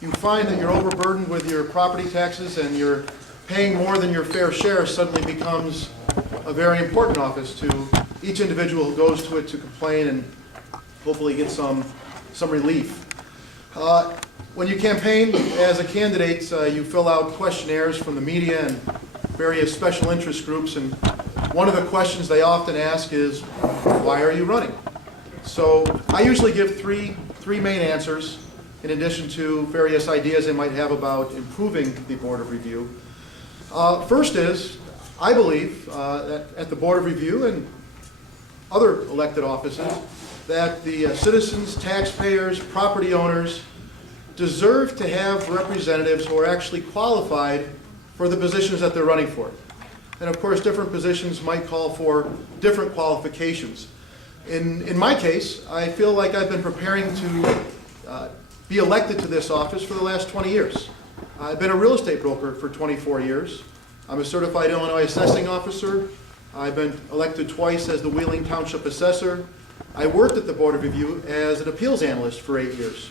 you find that you're overburdened with your property taxes and you're paying more than your fair share, suddenly becomes a very important office to each individual who goes to it to complain and hopefully get some relief. When you campaign as a candidate, you fill out questionnaires from the media and various special interest groups, and one of the questions they often ask is, why are you running? So I usually give three main answers in addition to various ideas they might have about improving the Board of Review. First is, I believe that at the Board of Review and other elected offices, that the citizens, taxpayers, property owners deserve to have representatives who are actually qualified for the positions that they're running for. And of course, different positions might call for different qualifications. In my case, I feel like I've been preparing to be elected to this office for the last 20 years. I've been a real estate broker for 24 years. I'm a certified Illinois assessing officer. I've been elected twice as the Wheeling Township assessor. I worked at the Board of Review as an appeals analyst for 8 years.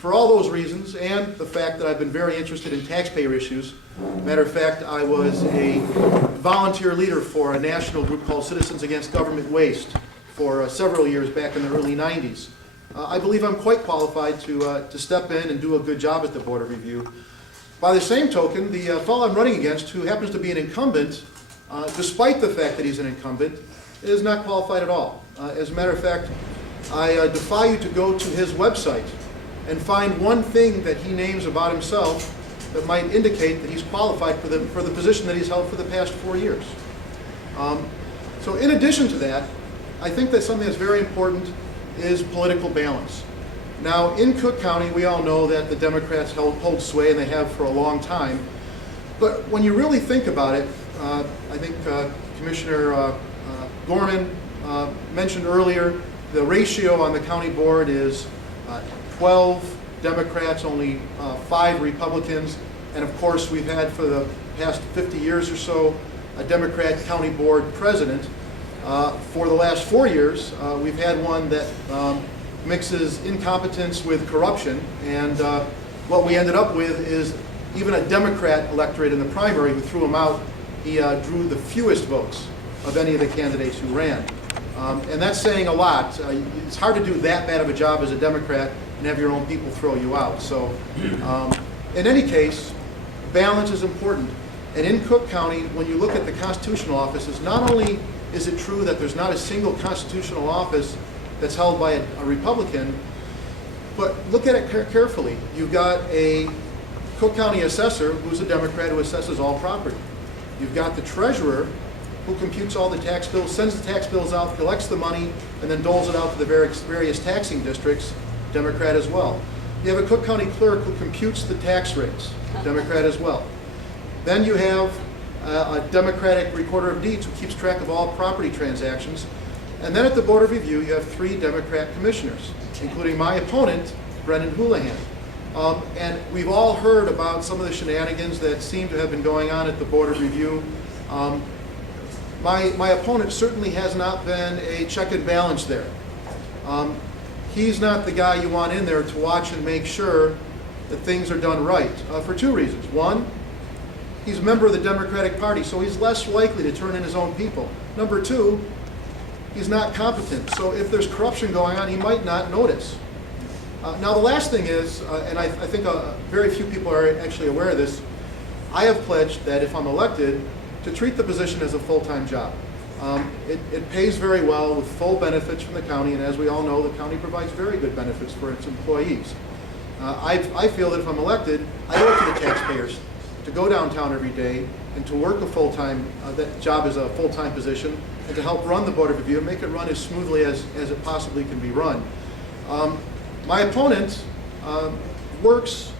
For all those reasons, and the fact that I've been very interested in taxpayer issues, matter of fact, I was a volunteer leader for a national group called Citizens Against Government Waste for several years back in the early 90s. I believe I'm quite qualified to step in and do a good job at the Board of Review. By the same token, the fellow I'm running against, who happens to be an incumbent, despite the fact that he's an incumbent, is not qualified at all. As a matter of fact, I defy you to go to his website and find one thing that he names about himself that might indicate that he's qualified for the position that he's held for the past 4 years. So in addition to that, I think that something that's very important is political balance. Now, in Cook County, we all know that the Democrats hold sway, and they have for a long time. But when you really think about it, I think Commissioner Gorman mentioned earlier, the ratio on the county board is 12 Democrats, only 5 Republicans, and of course we've had for the past 50 years or so a Democrat county board president. For the last 4 years, we've had one that mixes incompetence with corruption, and what we ended up with is even a Democrat electorate in the primary who threw him out. He drew the fewest votes of any of the candidates who ran. And that's saying a lot. It's hard to do that bad of a job as a Democrat and have your own people throw you out. So in any case, balance is important. And in Cook County, when you look at the constitutional offices, not only is it true that there's not a single constitutional office that's held by a Republican, but look at it carefully. You've got a Cook County assessor who's a Democrat who assesses all property. You've got the treasurer who computes all the tax bills, sends the tax bills out, collects the money, and then doles it out to the various taxing districts, Democrat as well. You have a Cook County clerk who computes the tax rates, Democrat as well. Then you have a Democratic recorder of deeds who keeps track of all property transactions. And then at the Board of Review, you have 3 Democrat commissioners, including my opponent, Brendan Houlihan. And we've all heard about some of the shenanigans that seem to have been going on at the Board of Review. My opponent certainly has not been a check and balance there. He's not the guy you want in there to watch and make sure that things are done right, for 2 reasons. One, he's a member of the Democratic Party, so he's less likely to turn in his own people. Number 2, he's not competent, so if there's corruption going on, he might not notice. Now the last thing is, and I think very few people are actually aware of this, I have pledged that if I'm elected, to treat the position as a full-time job. It pays very well with full benefits from the county, and as we all know, the county provides very good benefits for its employees. I feel that if I'm elected, I owe it to the taxpayers to go downtown every day and to work a full-time, that job is a full-time position, and to help run the Board of Review and make it run as smoothly as it possibly can be run. My opponent works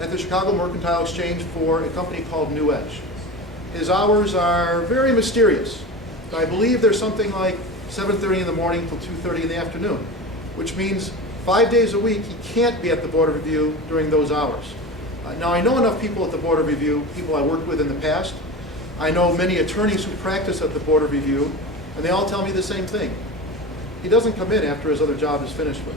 at the Chicago Mercantile Exchange for a company called New Edge. His hours are very mysterious. I believe there's something like 7:30 in the morning till 2:30 in the afternoon, which means 5 days a week he can't be at the Board of Review during those hours. Now I know enough people at the Board of Review, people I worked with in the past. I know many attorneys who practice at the Board of Review, and they all tell me the same thing. He doesn't come in after his other job is finished with.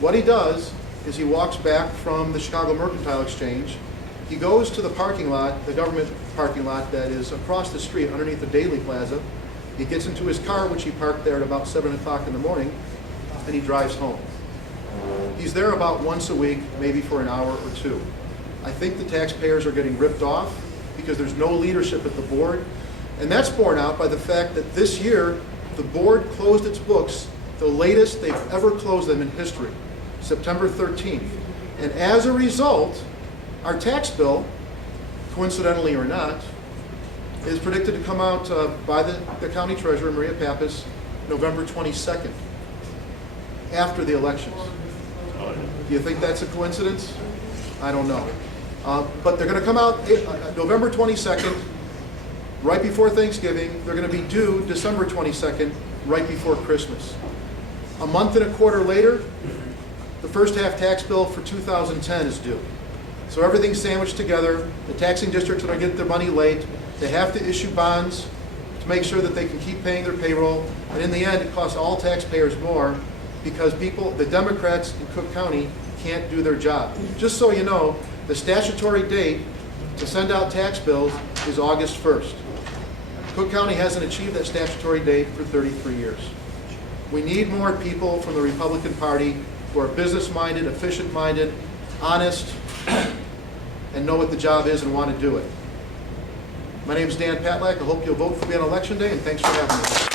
What he does is he walks back from the Chicago Mercantile Exchange. He goes to the parking lot, the government parking lot that is across the street underneath the Daily Plaza. He gets into his car, which he parked there at about 7 o'clock in the morning, and he drives home. He's there about once a week, maybe for an hour or two. I think the taxpayers are getting ripped off because there's no leadership at the board. And that's borne out by the fact that this year, the board closed its books, the latest they've ever closed them in history, September 13th. And as a result, our tax bill, coincidentally or not, is predicted to come out by the county treasurer, Maria Pappas, November 22nd, after the elections. Do you think that's a coincidence? I don't know. But they're going to come out November 22nd, right before Thanksgiving. They're going to be due December 22nd, right before Christmas. A month and a quarter later, the first half tax bill for 2010 is due. So everything's sandwiched together. The taxing districts are going to get their money late. They have to issue bonds to make sure that they can keep paying their payroll. And in the end, it costs all taxpayers more because the Democrats in Cook County can't do their job. Just so you know, the statutory date to send out tax bills is August 1st. Cook County hasn't achieved that statutory date for 33 years. We need more people from the Republican Party who are business-minded, efficient-minded, honest, and know what the job is and want to do it. My name is Dan Patlak. I hope you'll vote for me on Election Day, and thanks for having me.